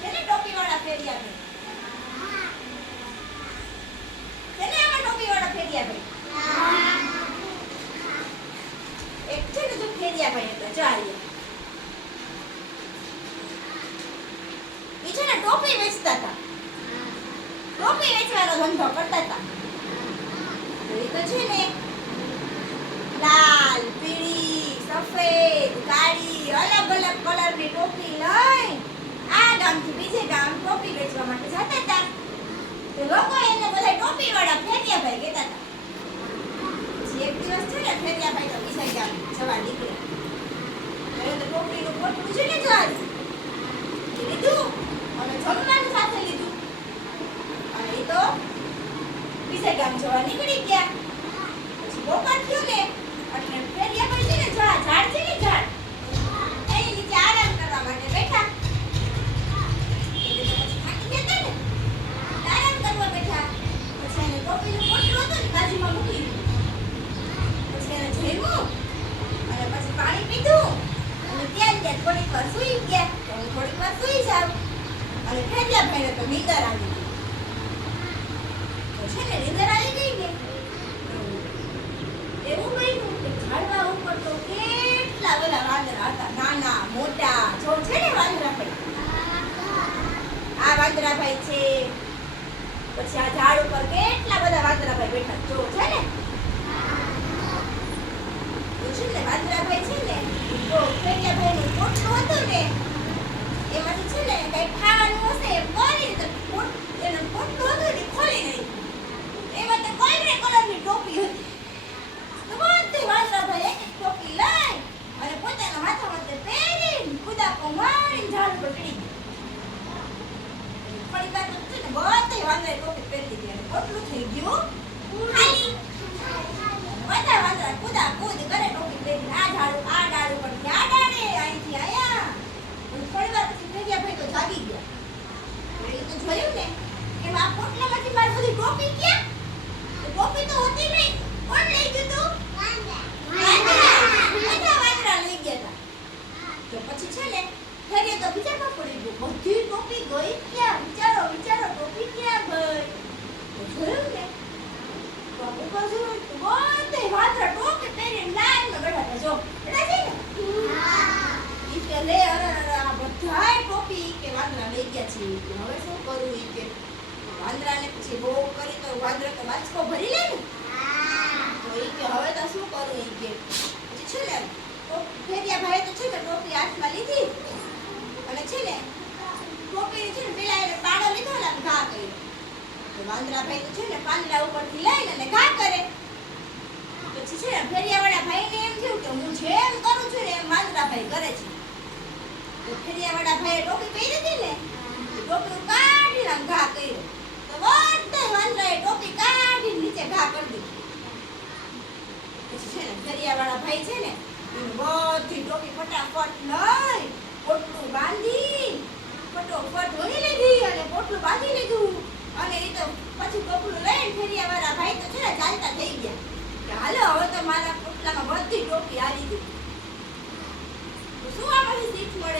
છે ટોપી વાળા ફેરિયા ભાઈ. છે ટોપી વાળા ફેરિયા ભાઈ. એક છે ને ફેરિયા ભાઈ હતો ચાલીએ છે ને ટોપી વેચતા હતા. ટોપી વેચવાનો ધંધો કરતા હતા. એ તો છે ને લાલ, પીળી, સફેદ, કાળી, અલગ અલગ કલરની ટોપી લઈ ગામથી બીજે ગામ ટોપી વેચવા માટે જતા હતા. તો લોકો એને બધા ટોપી વાળા ફેરિયાભાઈ કહેતા હતા. એક દિવસ છે ને ફેરિયાભાઈ તો બીજા ગામ જવા નીકળ્યા. હવે તો ટોપીનું પોટલું છે ને જો આજ લીધું અને જમવાનું સાથે લીધું. અને એ તો બીજા ગામ જવા નીકળી ગયા પછી બપોર થયું ને એટલે ફેરિયા ભાઈ છે ને ઝાડ ઝાડ છે ને ઝાડ એની નીચે આરામ કરવા માટે બેઠા એટલે તો પછી થાકી ગયા હતા ને આરામ કરવા બેઠા પછી એને ટોપીનું પોટલું હતું ને બાજુમાં મૂકી દીધું પછી એને જમ્યું અને પછી પાણી પીધું અને ત્યાં સૂઈ ગયા. તો હું થોડીક વાર સૂઈ જાઉં. અને ફેરિયા ભાઈને તો નીંદર આવી ગઈ. છે ને નીંદર આવી ગઈ ને? એવું બન્યું કે ઝાડવા ઉપર તો કેટલા બધા વાંદરા હતા. નાના, મોટા, જો છે ને વાંદરા ભાઈ આ વાંદરા ભાઈ છે. પછી આ ઝાડ ઉપર કેટલા બધા વાંદરા ભાઈ બેઠા? જો છે ને? છે ને વાંદરાભાઈ છે ને તો પોટલું હતું ને એમાંથી છે ને કંઈ ખાવાનું હશે એ કરી એનું પોટલું હતું ને ખોલી. એમાં તો કોઈગરે કલરની ટોપી હતી બધે વાંદરાભાઈ એક ટોપી લઈ અને પોતાના માથામાં તે પહેરીને કુદાકો મારીને ઝાડ. થોડી વાર તો છે ને બધે વાંદરાએ ટોપી પહેરી દીધી અને પોટલું થઈ ગયું ખાલી બધા વાંદરા કુદા કૂદ કરે ટોપી પહેરીને આ ઝાડ આ ડાળ ઉપરથી આ ડાળે અહીંથી આયા પછી થોડી વાર પછી ફેરિયા ભાઈ તો જાગી ગયા જોયું ને? એમાં પોટલામાંથી મારી બધી ટોપી ક્યાં? ટોપી તો હતી નહીં કોણ લઈ ગયું તું વાંદરા બધા વાંદરા લઈ ગયા હતા તો પછી છે ને ફેરિયા તો વિચારમાં પડી ગયું બધી ટોપી ગઈ ક્યાં વિચારો વિચારો ટોપી ક્યાં ગઈ તો જોયું ને તો ઉપર જોયું તો બધે વાંદરા ટોપી પહેરીને લાઈનમાં બેઠા હતા જો બેઠા છે ને ઈ કે લે અરે અરે આ બધાય ટોપી કે વાંદરા લઈ ગયા છે ઈ કે હવે શું કરું ઈ કે, વાંદરાને પછી બહુ કરી તો વાંદરા તો વાંચકો ભરી લે ને? તો એ કે હવે તો શું કરું ઈ કે, પછી છે ને ફેરિયા ભાઈ તો છે ને ટોપી હાથમાં લીધી. અને છે ને ટોપી છે ને પેલા એને પાડો લીધો ને ઘા કર્યો. તો વાંદરા ભાઈ તો છે ને પાંદડા ઉપરથી લઈને અને ઘા કરે. પછી છે ને ફેરિયાવાળા ભાઈને એમ થયું કે હું જેમ કરું છું ને એમ વાંદરા ભાઈ કરે છે. ફેરિયાવાળા ભાઈએ ટોપી પહેરી હતી ને ટોપી કાઢીને આમ ઘા કર્યો. તો બધા વાંદરાએ ટોપી કાઢીને નીચે ઘા કરી દીધી. પછી છે ને ફેરિયાવાળા ભાઈ છે ને બધી ટોપી ફટાફટ લઈ પોટલું બાંધી, ફટોફટ ધોઈ લીધી અને પોટલું બાંધી લીધું. અને એ તો પછી ટોપલું લઈને ફેરિયાવાળા ભાઈ તો છે ને ચાલતા થઈ ગયા. કે હાલો, હવે તો મારા પોટલામાં બધી ટોપી આવી ગઈ શું આમાંથી શીખ મળે?